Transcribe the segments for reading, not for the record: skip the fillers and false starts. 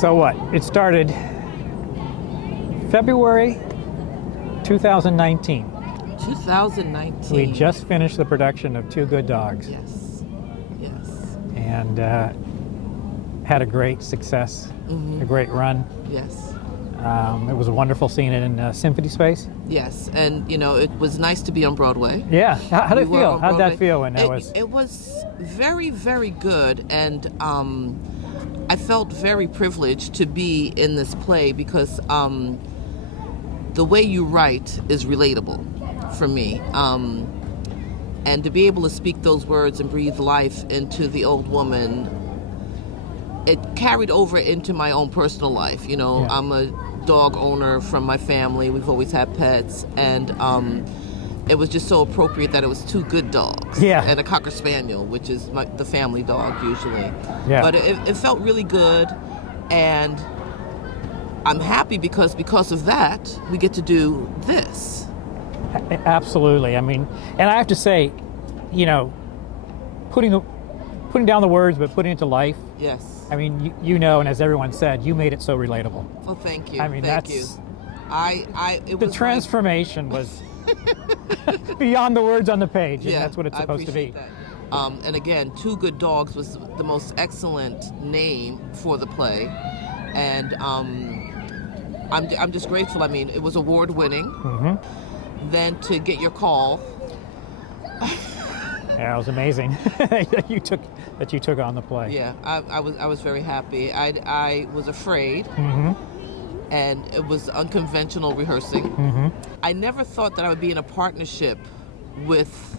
So what? It started February 2019. 2019. We just finished the production of Two Good Dogs. Yes. And had a great success, Mm-hmm. a great run. Yes. It was wonderful seeing it in Symphony Space. Yes, and it was nice to be on Broadway. Yeah. How did it We were feel? on How did that Broadway. feel when that was? It was very, very good, and I felt very privileged to be in this play because the way you write is relatable for me. And to be able to speak those words and breathe life into the old woman, it carried over into my own personal life. Yeah. I'm a dog owner from my family. We've always had pets, and it was just so appropriate that it was two good dogs. Yeah. And a Cocker Spaniel, which is the family dog usually. Yeah. But it felt really good, and I'm happy because of that, we get to do this. Absolutely. I mean, and I have to say, putting down the words, but putting it to life. Yes. I mean, and as everyone said, you made it so relatable. Well, thank you. I mean, thank you. It The was transformation was beyond the words on the page, and Yeah, that's what it's supposed to be. That. And again, Two Good Dogs was the most excellent name for the play, and I'm just grateful. I mean, it was award winning. Mm-hmm. Then to get your call. Yeah, it was amazing that you took on the play. Yeah, I was very happy. I was afraid. Mm-hmm. And it was unconventional rehearsing. Mm-hmm. I never thought that I would be in a partnership with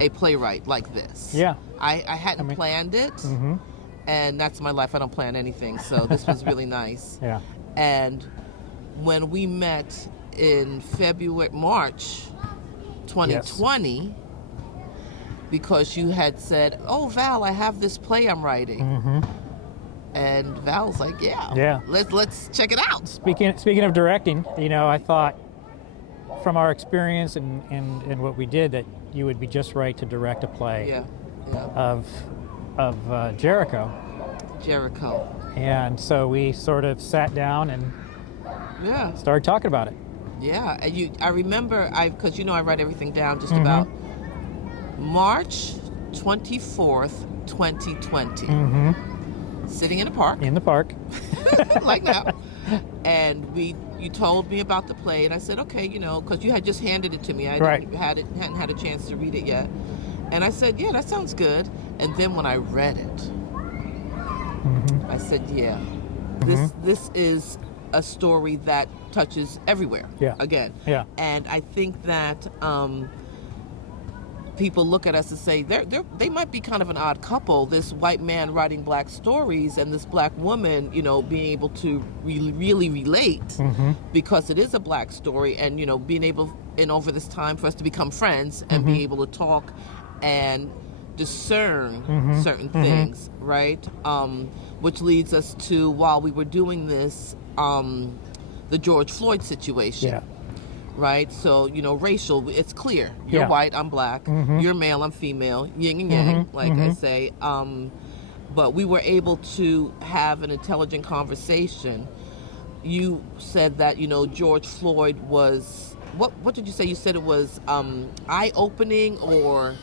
a playwright like this. Yeah. I hadn't planned it, Mm-hmm. and that's my life. I don't plan anything, so this was really nice. Yeah. And when we met in March 2020, because you had said, "Oh, Val, I have this play I'm writing." Mm-hmm. And Val's like, yeah, let's check it out. Speaking of directing, I thought from our experience and what we did that you would be just right to direct a play of Jericho. And so we sort of sat down and started talking about it. Yeah, and I remember, because I write everything down just Mm-hmm. about March 24th, 2020. Mm-hmm. Sitting in a park. In the park. Like now. And you told me about the play, and I said, okay, because you had just handed it to me. I hadn't had a chance to read it yet. And I said, yeah, that sounds good. And then when I read it, Mm-hmm. I said, yeah, Mm-hmm. this is a story that touches everywhere. Yeah. Again. Yeah. And I think that people look at us and say they might be kind of an odd couple, this white man writing black stories and this black woman, being able to really relate, Mm-hmm. because it is a black story, and being able over this time for us to become friends and Mm-hmm. be able to talk and discern Mm-hmm. certain Mm-hmm. things, right? Which leads us to, while we were doing this, the George Floyd situation. Yeah. Right? So, racial, it's clear. You're white, I'm black. Mm-hmm. You're male, I'm female. Yin and yang, Mm-hmm. like Mm-hmm. I say. But we were able to have an intelligent conversation. You said that, George Floyd was, what did you say? You said it was eye-opening, or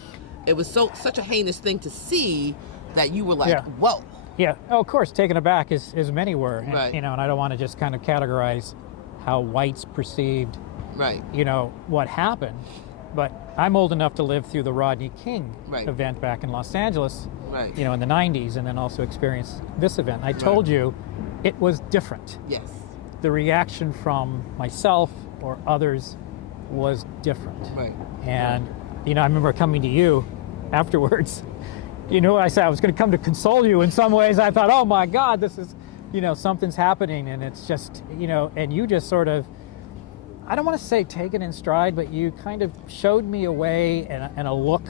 it was such a heinous thing to see that you were like, whoa. Yeah. Oh, of course, taken aback as many were. And, Right. and I don't want to just kind of categorize how whites perceived Right. what happened, but I'm old enough to live through the Rodney King Right. event back in Los Angeles, Right. in the 90s, and then also experienced this event. I told you it was different. Yes. The reaction from myself or others was different. Right. And, I remember coming to you afterwards. I said I was going to come to console you. In some ways, I thought, oh my God, this is, something's happening, and it's just, and you just sort of, I don't want to say take it in stride, but you kind of showed me a way and a look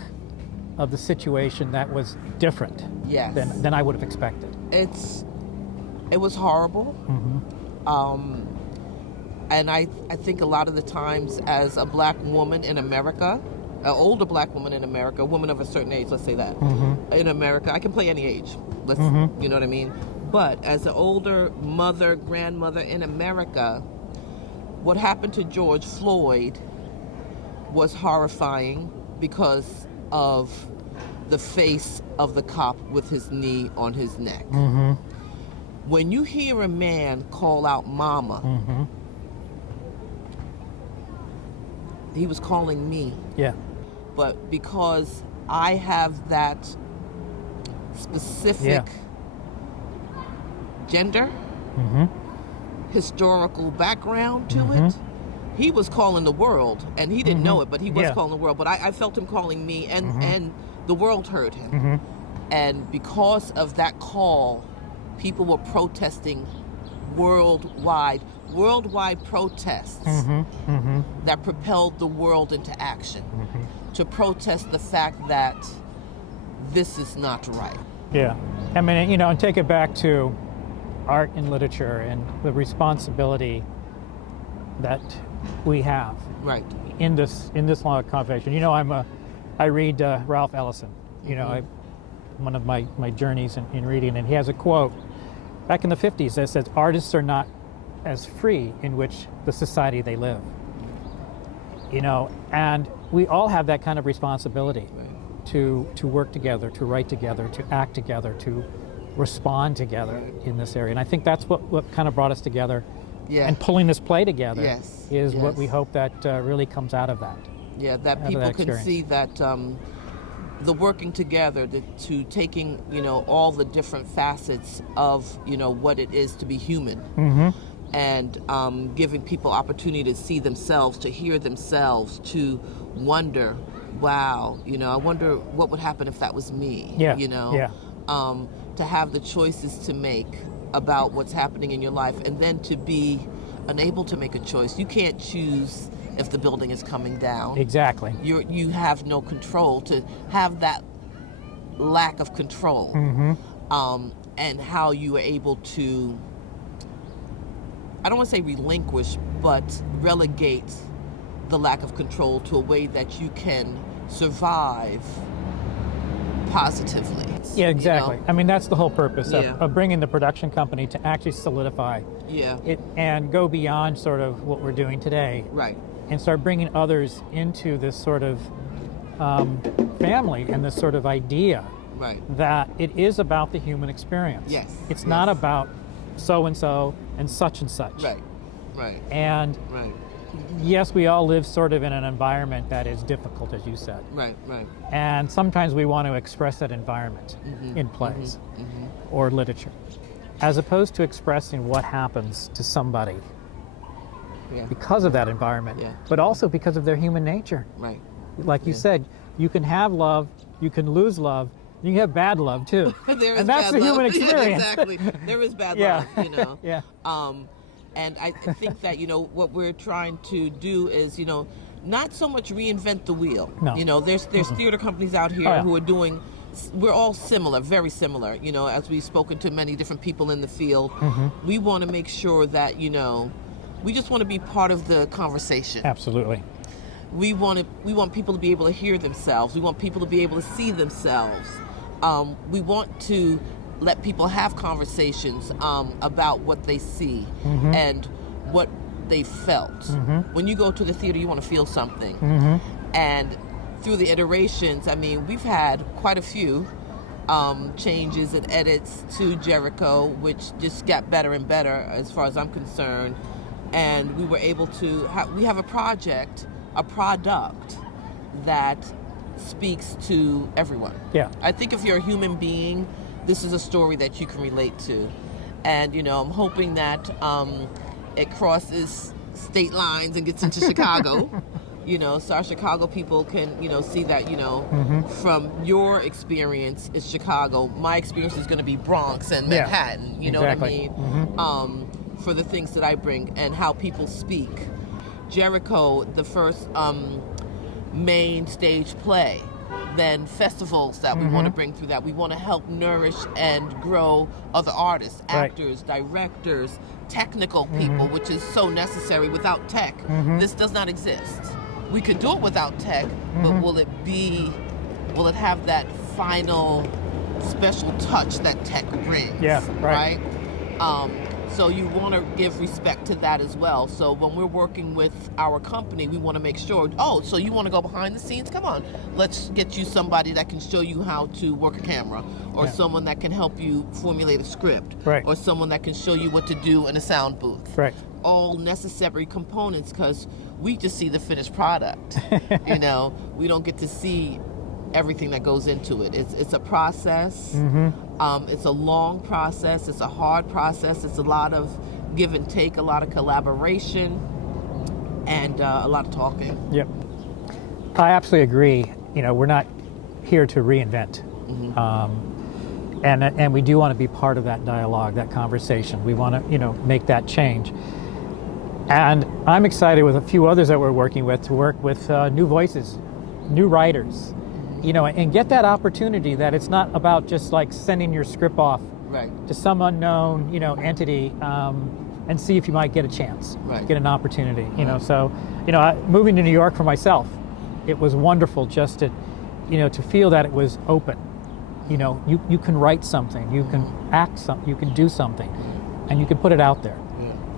of the situation that was different Yes. than I would have expected. It was horrible. Mm-hmm. And I think a lot of the times, as a black woman in America, an older black woman in America, a woman of a certain age, let's say that, Mm-hmm. in America, I can play any age. Mm-hmm. You know what I mean? But as an older mother, grandmother in America, what happened to George Floyd was horrifying because of the face of the cop with his knee on his neck. Mm-hmm. When you hear a man call out mama, Mm-hmm. he was calling me. Yeah. But because I have that specific gender, Mm-hmm. historical background to Mm-hmm. it, he was calling the world, and he didn't Mm-hmm. know it, but he was Yeah. calling the world. But I felt him calling me, and the world heard him. Mm-hmm. And because of that call, people were protesting worldwide protests Mm-hmm. Mm-hmm. that propelled the world into action Mm-hmm. to protest the fact that this is not right. Yeah. I mean, you know, and take it back to art and literature and the responsibility that we have Right. in this long conversation. You know, I read Ralph Ellison. You know, one of my journeys in reading, and he has a quote back in the 50s that says, "Artists are not as free in which the society they live." You know, and we all have that kind of responsibility to work together, to write together, to act together, to respond together in this area. And I think that's what kind of brought us together. Yeah. And pulling this play together Yes, is what yes. we hope that really comes out of that. Yeah, that Out of people that can experience. see that the working together, to taking, you know, all the different facets of, you know, what it is to be human, Mm-hmm. and giving people opportunity to see themselves, to hear themselves, to wonder, wow, you know, I wonder what would happen if that was me. Yeah, You know, yeah. To have the choices to make about what's happening in your life, and then to be unable to make a choice. You can't choose if the building is coming down. Exactly. You have no control. To have that lack of control, and how you are able to, I don't want to say relinquish, but relegate the lack of control to a way that you can survive positively. Yeah, exactly. You know? I mean, that's the whole purpose Yeah. of bringing the production company to actually solidify Yeah. it and go beyond sort of what we're doing today Right. and start bringing others into this sort of family and this sort of idea Right. that it is about the human experience. Yes, It's yes. not about so-and-so and such and such. Right. Right. And Right. yes, we all live sort of in an environment that is difficult, as you said. Right. Right. And sometimes we want to express that environment in plays or literature, as opposed to expressing what happens to somebody Yeah. because of that environment, Yeah. but also because of their human nature. Right. Like you said, you can have love, you can lose love, you can have bad love too. There is And that's bad the love. human Yeah, experience. exactly. There is bad Yeah. love, you know. Yeah. And I think that, you know, what we're trying to do is, you know, not so much reinvent the wheel. No. You know, there's theater companies out here Oh, yeah. who are doing, we're all similar, very similar, you know, as we've spoken to many different people in the field. We want to make sure that, you know, we just want to be part of the conversation. Absolutely. We want people to be able to hear themselves. We want people to be able to see themselves. We want to let people have conversations about what they see and what they felt. When you go to the theater, you want to feel something. And through the iterations, I mean, we've had quite a few changes and edits to Jericho, which just got better and better as far as I'm concerned. And we were able to, we have a product that speaks to everyone. Yeah. I think if you're a human being, this is a story that you can relate to. And, you know, I'm hoping that it crosses state lines and gets into Chicago, you know, so our Chicago people can, you know, see that, you know, from your experience is Chicago, my experience is going to be Bronx and Yeah. Manhattan, you know Exactly. what I mean? For the things that I bring and how people speak. Jericho, the first main stage play, then festivals that we want to bring through that. We want to help nourish and grow other artists, Right. actors, directors, technical people, which is so necessary. Without tech, this does not exist. We could do it without tech, but will it have that final special touch that tech brings. Yeah, right. So you want to give respect to that as well. So when we're working with our company, we want to make sure, oh, so you want to go behind the scenes? Come on, let's get you somebody that can show you how to work a camera, or someone that can help you formulate a script, or someone that can show you what to do in a sound booth. Right. All necessary components, because we just see the finished product. You know, we don't get to see everything that goes into it. It's a process. It's a long process. It's a hard process. It's a lot of give and take, a lot of collaboration, and a lot of talking. Yep. I absolutely agree. You know, we're not here to reinvent. And we do want to be part of that dialogue, that conversation. We want to, you know, make that change. And I'm excited with a few others that we're working with to work with new voices, new writers, you know, and get that opportunity that it's not about just like sending your script off to some unknown, you know, entity and see if you might get a chance, get an opportunity, you know. So, you know, moving to New York for myself, it was wonderful just to, you know, to feel that it was open. You know, you can write something, you can act something, you can do something, and you can put it out there.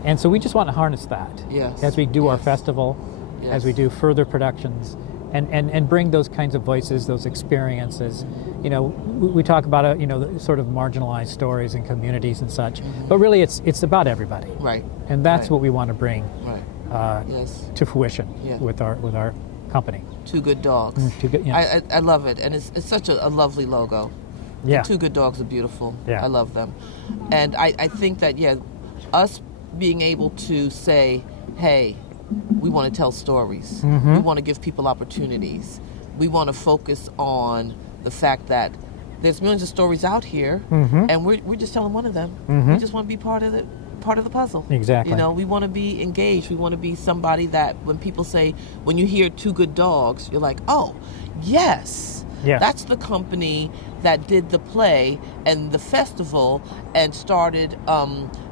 And so we just want to harness that as we do our festival, as we do further productions, and bring those kinds of voices, those experiences. You know, we talk about you know, the sort of marginalized stories and communities and such, but really it's about everybody. And that's what we want to bring to fruition with our company. Two Good Dogs. Two Good, I love it, and it's such a lovely logo. Yeah. Two Good Dogs are beautiful. I love them. And I think that, us being able to say, hey, we want to tell stories. We want to give people opportunities. We want to focus on the fact that there's millions of stories out here, and we're just telling one of them. We just want to be part of the puzzle. Exactly. You know, we want to be engaged. We want to be somebody that when people say, when you hear Two Good Dogs, you're like, oh, yes. That's the company that did the play and the festival and started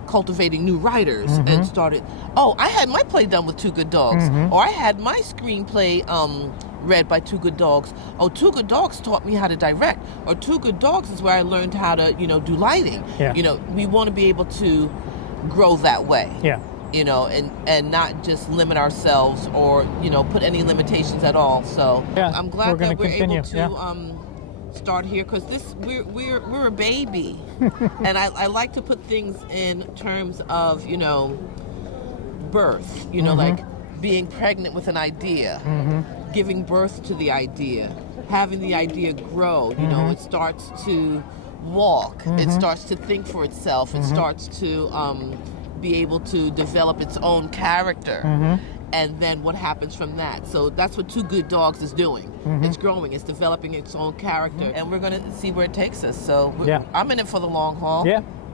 cultivating new writers and started, oh, I had my play done with Two Good Dogs, or I had my screenplay read by Two Good Dogs. Oh, Two Good Dogs taught me how to direct, or Two Good Dogs is where I learned how to, you know, do lighting. You know, we want to be able to grow that way. You know, and not just limit ourselves or, you know, put any limitations at all. So I'm glad that we're able to start here, because we're a baby. And I like to put things in terms of, you know, birth, you know, like being pregnant with an idea, giving birth to the idea, having the idea grow, you know, it starts to walk, it starts to think for itself, it starts to be able to develop its own character. And then what happens from that? So that's what Two Good Dogs is doing. It's growing, it's developing its own character, and we're going to see where it takes us. So I'm in it for the long haul.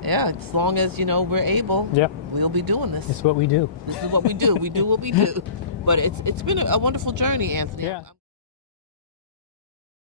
As long as, you know, we're able, we'll be doing this. It's what we do. This is what we do. We do what we do. But it's been a wonderful journey, Anthony.